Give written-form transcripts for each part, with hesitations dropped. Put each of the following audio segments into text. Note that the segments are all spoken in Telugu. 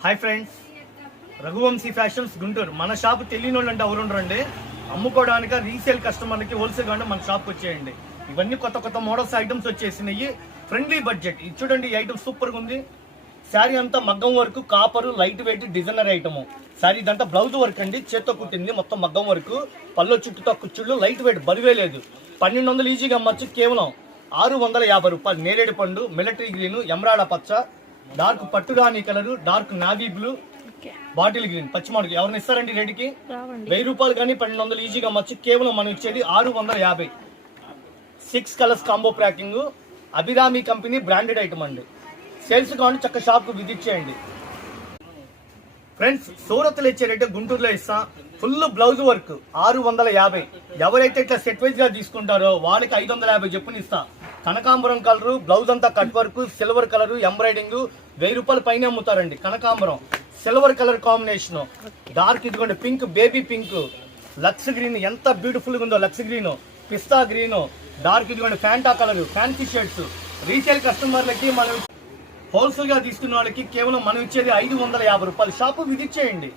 Hi friends, Raghuvamshi fashions Guntur. మన షాప్ తెలియని వాళ్ళు అంటే ఎవరు ఉండరండి. అమ్ముకోవడానికి రీసేల్ కస్టమర్లకి హోల్సేల్ గా మన షాప్కి వచ్చేయండి. ఇవన్నీ కొత్త కొత్త మోడల్స్ ఐటమ్స్ వచ్చేసినాయి. Friendly budget. ఇది చూడండి, ఈ ఐటమ్ సూపర్ గా ఉంది. శారీ అంతా మగ్గం work, copper, light weight designer item. Sari ఇదంతా బ్లౌజ్ వర్క్ అండి, చేత్తో కుట్టింది, మొత్తం మగ్గం వర్క్. పళ్ళు చుట్టూతో కుచ్చుళ్ళు, లైట్ వెయిట్, బరువే లేదు. 1200 ఈజీగా అమ్మచ్చు. కేవలం 650 రూపాయలు. నేరేడు పండు, మిలిటరీ గ్రీన్, ఎమరాడ పచ్చ, డార్క్ పట్టు రాణి colour, dark navy blue, bottle green, పచ్చిమాడికి. ఎవరిని ఇస్తారండి రేటుకి? 1000 రూపాయలు కానీ 1200 ఈజీగా అమ్మచ్చు. కేవలం మనం ఇచ్చేది 650. 6 colours combo packing. Abhirami company branded item అండి. సేల్స్ కావాలి చక్క షాప్ కు విజిట్ చేయండి. ఫ్రెండ్స్, సూరత్లో ఇచ్చే రేటు గుంటూరులో ఇస్తాం. Full blouse work 650. ఎవరైతే ఇట్లా సెట్ వైజ్ గా తీసుకుంటారో వాళ్ళకి 550 చెప్పుని ఇస్తా. కనకాంబరం కలరు, బ్లౌజ్ అంతా cut work, silver colour, embroidering. 1000 రూపాయలు పైన అమ్ముతారండి. కనకాంబరం సిల్వర్ కలర్ కాంబినేషన్. డార్క్ ఇదిగోండి pink, baby pink, lux green, ఎంత బ్యూటిఫుల్ గా ఉందో. Lux green, pista green, dark ఇదిగోండి Fanta colour, fancy shirts. Resale కస్టమర్లకి, మనం హోల్సేల్ గా తీసుకున్న వాళ్ళకి కేవలం మనం ఇచ్చేది 550 రూపాయలు. షాపు విజిట్ చేయండి.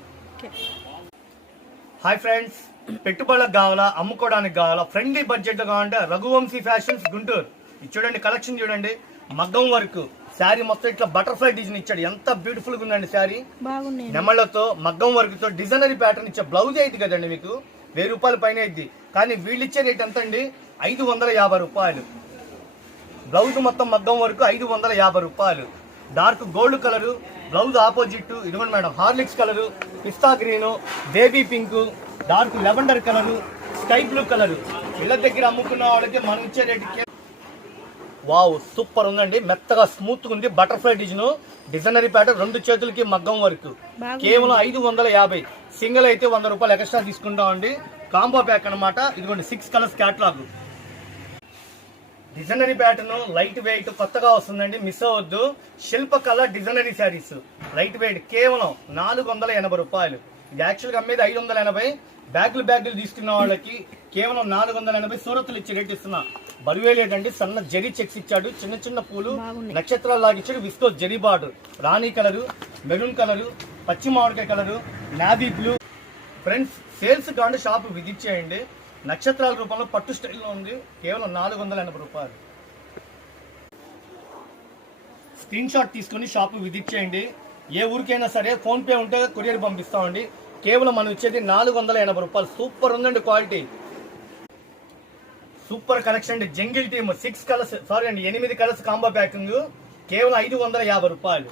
హాయ్ ఫ్రెండ్స్, పెట్టుబడులకు కావాలా, అమ్ముకోవడానికి కావాలా, ఫ్రెండ్లీ బడ్జెట్ కావాలంటే రఘువంశీ ఫ్యాషన్స్ గుంటూరు. ఇది చూడండి, కలెక్షన్ చూడండి. మగ్గం వర్క్ శారీ మొత్తం ఇట్లా బటర్ఫ్లై డిజైన్ ఇచ్చాడు. ఎంత బ్యూటిఫుల్ గా ఉందండి శారీ. నెమళ్లతో మగ్గం వర్క్ తో డిజైనరీ ప్యాటర్న్ ఇచ్చే బ్లౌజ్ అయింది కదండి మీకు. 1000 రూపాయల పైన అయింది. కానీ వీళ్ళు ఇచ్చే రేట్ ఎంత అండి? 550 రూపాయలు. బ్లౌజ్ మొత్తం మగ్గం వరకు 550 రూపాయలు. Dark gold colour, blouse opposite. ఇదిగోండి madam, Horlicks colour, pista green, baby pink, dark lavender colour, sky blue colour. ఇళ్ళ దగ్గర అమ్ముకున్న వాళ్ళకి మనం ఇచ్చే రేటుకి వావ్ సూపర్ ఉందండి. మెత్తగా స్మూత్ గా ఉంది. బటర్ఫ్లై డిజైన్, డిజైనరీ ప్యాటర్న్, 2 చేతులకి మగ్గం వర్క్. కేవలం 550. సింగిల్ అయితే 100 రూపాయలు ఎక్స్ట్రా తీసుకుంటామండి. కాంబో ప్యాక్ అనమాట. ఇదిగోండి 6 colours catalogue. Designery pattern, light weight, కొత్తగా వస్తుందండి, మిస్ అవ్వద్దు. Shilpa colour designery saris, light weight, కేవలం 480 రూపాయలు. ఇది యాక్చువల్ గా అమ్మేది 580. బ్యాగులు తీసుకున్న వాళ్ళకి కేవలం 480. సూరత్లు ఇచ్చి రేట్ ఇస్తున్నా. బరువే లేదండి. సన్న జరీ చెక్స్ ఇచ్చాడు, చిన్న చిన్న పూలు, నక్షత్రాలు లాగా ఇచ్చాడు. విస్కో జరీ బార్డర్, రాణి కలరు, మెరూన్ కలరు, పచ్చి మామిడికాయ colour, navy blue. Friends, sales కాండి షాప్ విజిట్ చేయండి. నక్షత్రాల రూపంలో పట్టు స్టైల్లో ఉంది. కేవలం 480 రూపాయలు. స్క్రీన్ షాట్ తీసుకుని షాప్ విజిట్ చేయండి. ఏ ఊరికైనా సరే ఫోన్ పే ఉంటే కొరియర్ పంపిస్తామండి. కేవలం మనం ఇచ్చేది 480 రూపాయలు. సూపర్ ఉందండి క్వాలిటీ. సూపర్ కలెక్షన్ అండి. Jungle team 6 colours, 8 colours combo packing. కేవలం 550 రూపాయలు.